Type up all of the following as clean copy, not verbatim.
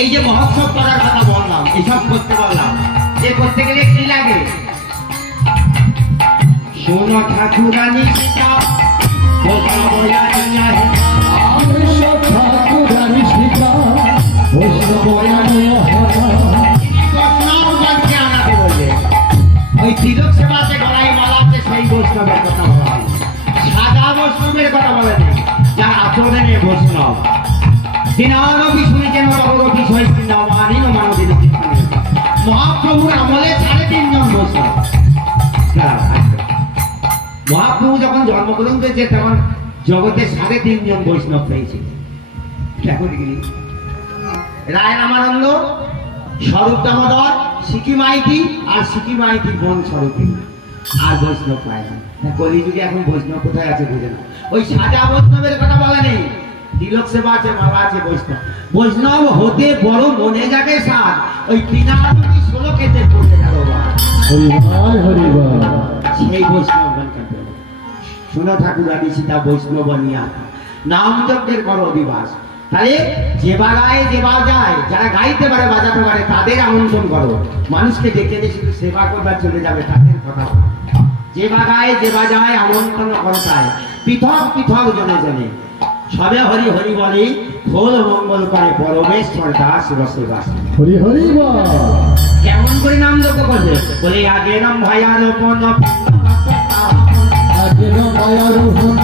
এই যে মহোৎসব করার কথা বললাম, এসব করতে বললাম, যে করতে গেলে কি লাগে? শোনো ঠাকুরানী সীতা, ওই তিলক সেবাতে গলায় মালাতে সেই বৈষ্ণবের কথা বলা হয়। সাদা বৈষ্ণবের কথা বলেনি, যার আচরণে বৈষ্ণব। দিনারবি শুনেছেন রবি হয়েছেন মানিন মানবী মহাপ্রভুর আমলে 3.5 জন বৈষ্ণব। মহাপ্রভু যখন জন্মগ্রহণ করেছে তখন জগতে 3.5 জন বৈষ্ণব পেয়েছে। রায় রামানন্দ, স্বরূপ দামোদর, সিকি মাইতি আর সিকি মাইতির বোন স্বরূপী, আর বৈষ্ণব পায় না। কলিযুগে এখন বৈষ্ণব কোথায় আছে বুঝে না। ওই সাজা বৈষ্ণবের কথা বলা নেই, তিলক সেবা আছে, মালা আছে, বৈষ্ণব। বৈষ্ণব হতে বড় মনে জাগে সার, ওই 3 শ্লোকেতে পড়ে গেল সেই বৈষ্ণব। শোনো ঠাকুরানী সীতা বৈষ্ণব নিয়া নাম যজ্ঞের করো অধিবাস। তাহলে যে বাগায় যে বাজায়, যারা গাইতে পারে বাজাতে পারে তাদের আমন্ত্রণ করো। মানুষকে ডেকে দিয়ে শুধু সেবা করবার চলে যাবে তাদের কথা। যে বাগায় যে বাজায় আমন্ত্রণ করতায় পৃথক পৃথক জনে জনে সবে হরি হরি বলে, খোল মঙ্গল করে পরমেশ্বর দাস রসে বাস। হরি হরি কেমন করে নাম যজ্ঞ করবে? বলে আগে নাম ভাইয়ার রোপণ, আগে নাম ভাইয়ার রোপণ,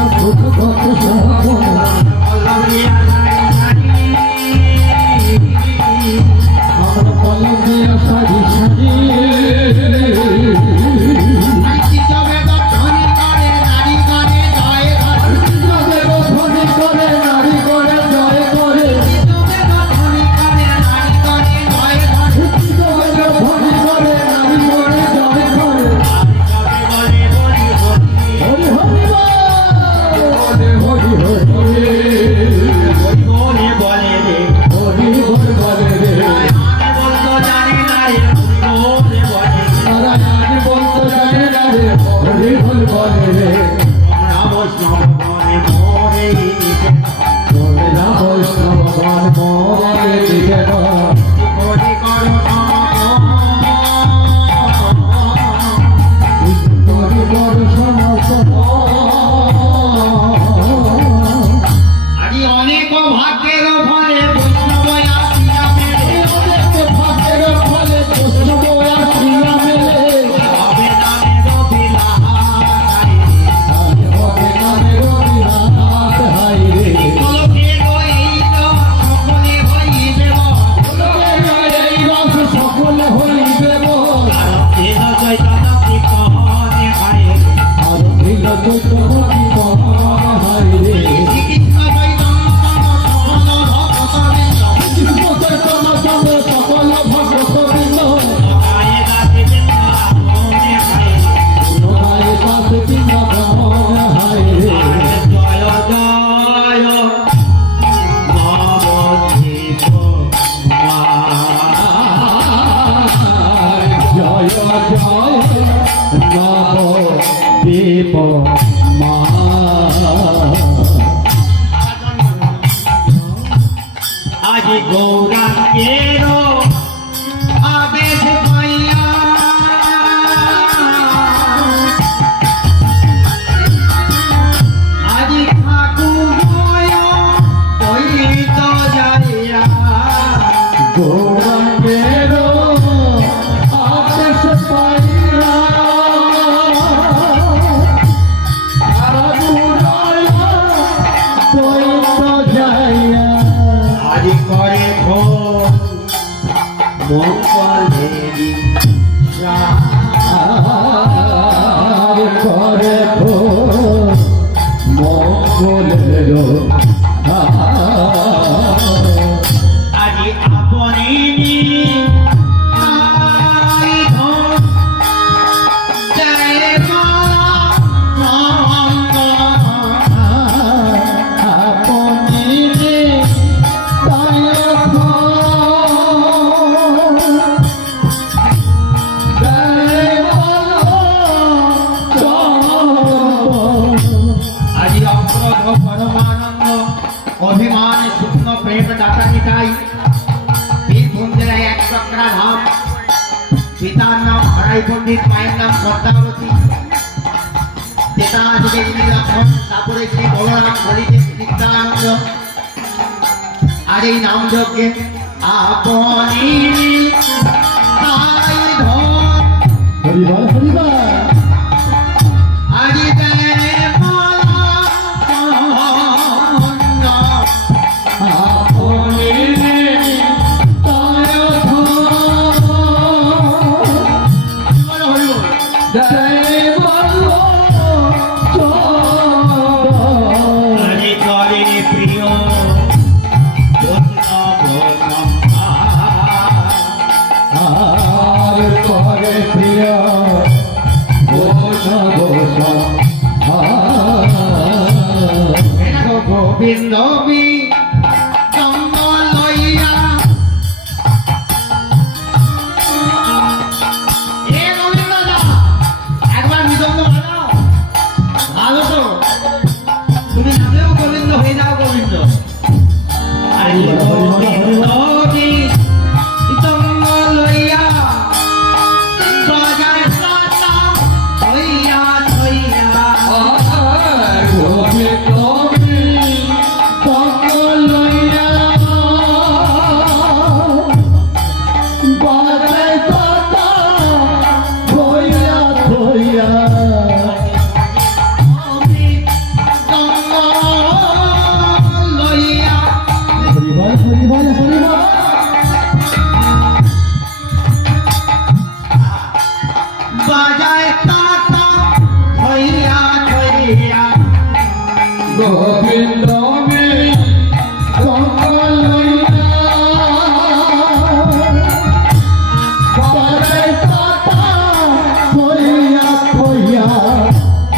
পরমানন্দ জয় পণ্ডিত, মায়ের নাম পদ্মাবতী, পিতা আছে লক্ষণ, তারপরে শ্রী বলরাম, হরিদেব, নিত্যানন্দ। আর এই নাম যজ্ঞে আপনি তাই ধন হরিবল হরিবল আরি দেয় মালা চন্দ, আপনি তাই ধন। হরিবল জয় বলো হরি করে প্রিয় আর করে প্রিয় গোবিন্দ লইয়া এ গোবিন্দ একবার মৃদঙ্গ বাজাও, ভালো তো তুমি নামেও গোবিন্দ হয়ে যাও গোবিন্দ। আরে গোবিন্দ লইয়া বাজায় প্রাতা হইয়া হইয়া গোবিন্দ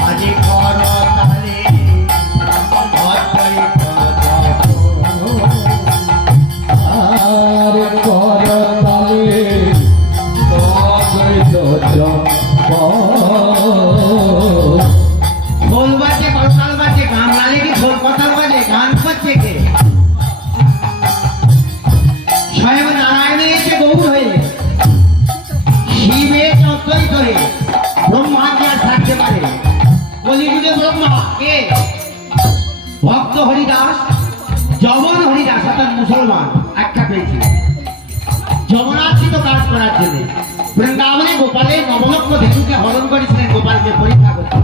আজি কর তালে আর কর তালে ঢোল বাজে, করতাল বাজে, গান না লেগে ঢোল করতাল বাজে, গান করছে কে? স্বয়ং নারায়ণ এসে গৌর হয়ে, শিবে অদ্বৈত হয়ে, ব্রহ্মা কি আর থাকতে পারে? কলিযুগে ব্রহ্মা কে? ভক্ত হরিদাস, যমন হরিদাস অর্থাৎ মুসলমান আখ্যা পেয়েছে যমনার্থিত কাজ করার জন্য। বৃন্দাবনে গোপালের নবলক্ষ ধেনুকে হরণ করেছিলেন গোপালকে পরীক্ষা করতে।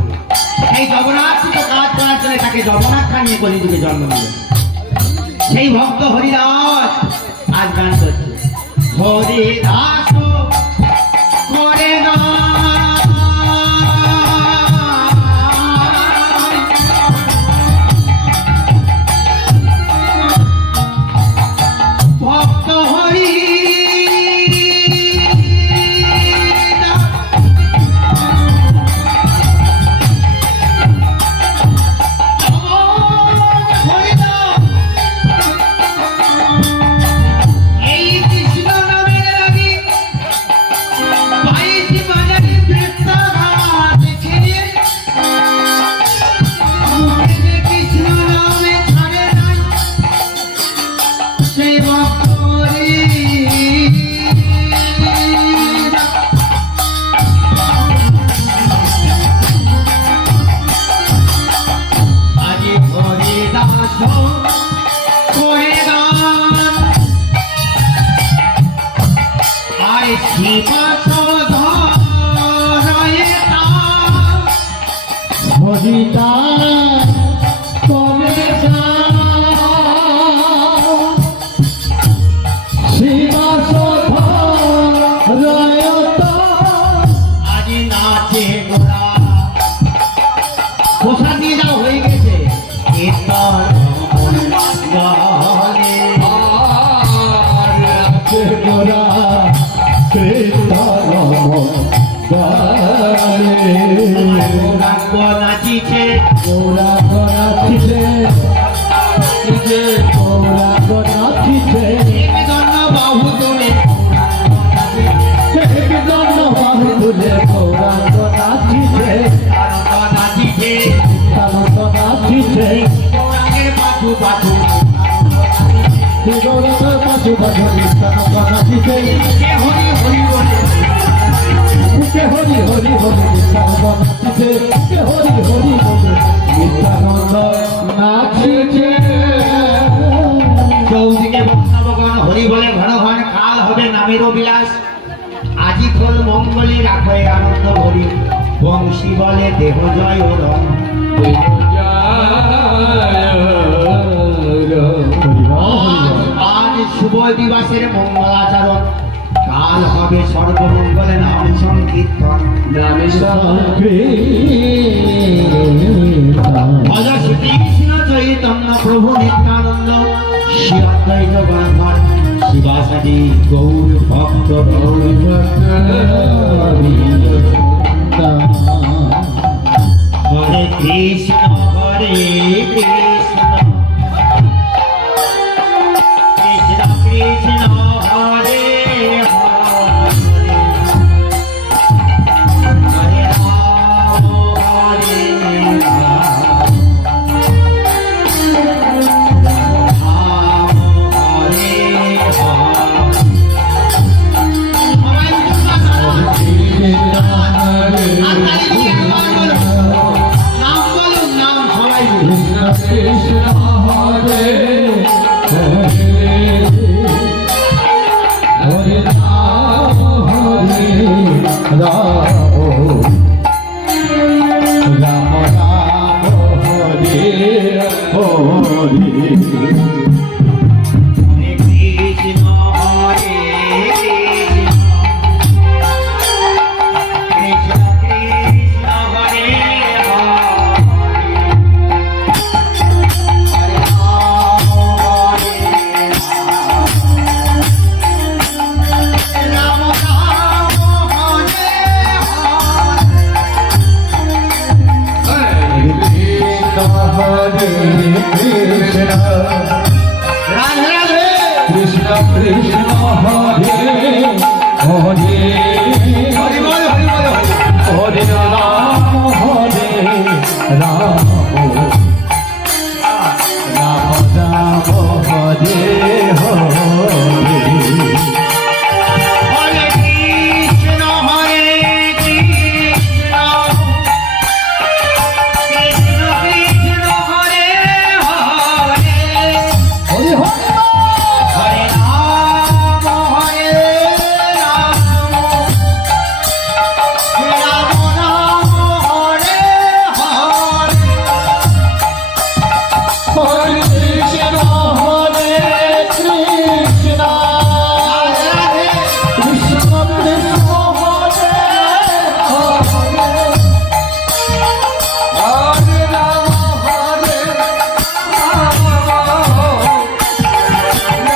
এই যমনার্থিত কাজ করার জন্য তাকে যমনাখ্যা নিয়ে কলিযুগে জন্ম নিল। সেই ভক্ত হরিদাস আজ গান করছে, হরিদাস করে না ভক্ত হরি এই কৃষ্ণ নামের লাগি বাইশি বাজারে বৃত্তাঘাত দেখে কৃষ্ণ নামে ছাড়ে নাই সেই ভক্ত হরি। আজি হরিদাস করে গান আরে হরিতা তবে আজি নাচে গোড়া পোষা দিয়ে যাও হয়ে গেছে কীর্তন গলে গৌরাঙ্গ নাচিছে একদণ্ড বাহু তুলে নাচিছে গৌরাঙ্গের পাছু পাছু হরি হরি বলে হরি হরি হরি নিত্যানন্দ নাচিছে হরি হরি বলে নিত্যানন্দ নাচিছে চৌদিকে বৈষ্ণবগণ হরি বলে ঘন ঘন কাল হবে নামেরও বিলাস আজি খোল মঙ্গলী রাখে আনন্দ হরি বংশী বলে দেহ জয় ও রং আজ শুভ দিবসের মঙ্গলাচরণ কাল হবে সর্বমঙ্গলে নাম সংকীর্তন ভজ শ্রীকৃষ্ণ চৈতন্য প্রভু নিত্যানন্দ শ্রী অদ্বৈত গণধর শিবাসাদি গৌর ভক্ত হরে কৃষ্ণ হরে কৃষ্ণ কৃষ্ণ কৃষ্ণ হরে হরে হরে রাম হরে রাম রাম হরে কৃষ্ণ হরে হরে রাম হরে রাম রাম রাম হরে হরে কৃষ্ণ হরে কৃষ্ণ কৃষ্ণ হরে কৃষ্ণ কৃষ্ণ হরে হরে হরে রাম হরে রাম রাম রাম হরে হরে হরে কৃষ্ণ হরে কৃষ্ণ কৃষ্ণ কৃষ্ণ হরে হরে হরে হরে রাম হরে রাম রাম রাম হরে হরে হরে কৃষ্ণ হরে কৃষ্ণ কৃষ্ণ কৃষ্ণ হরে হরে হরে রাম হরে রাম হরে কৃষ্ণ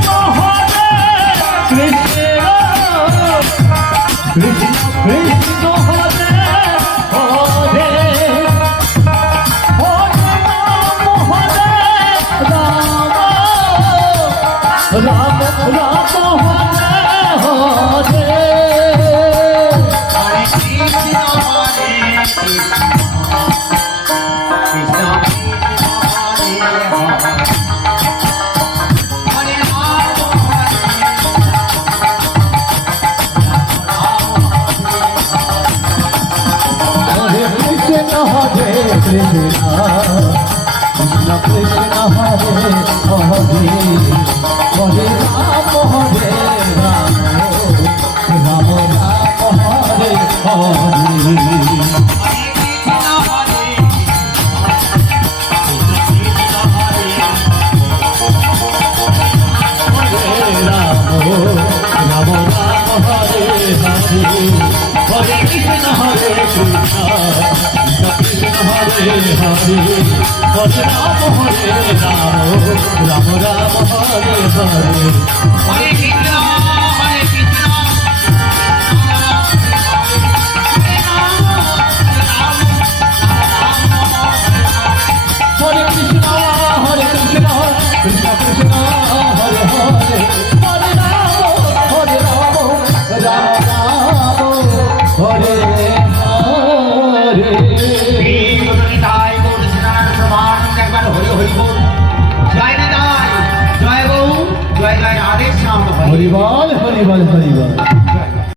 হরে কৃষ্ণ কৃষ্ণ কৃষ্ণ হরে হরে হরে রাম হরে রাম রাম রাম হরে হরে কৃষ্ণ হরে কৃষ্ণ কৃষ্ণ কৃষ্ণ হরে হরে হরে রাম হরে কৃষ্ণ হরে কৃষ্ণ কৃষ্ণ কৃষ্ণ হরে হরে হরে রাম হরে রাম রাম রাম হরে হরে কৃষ্ণ হরে কৃষ্ণ কৃষ্ণ হরে হরে হরে রাম হরে রাম রাম রাম হরে হরে হরে কৃষ্ণ হরে কৃষ্ণ হরে রাম হরিবল হরিবল হরিবল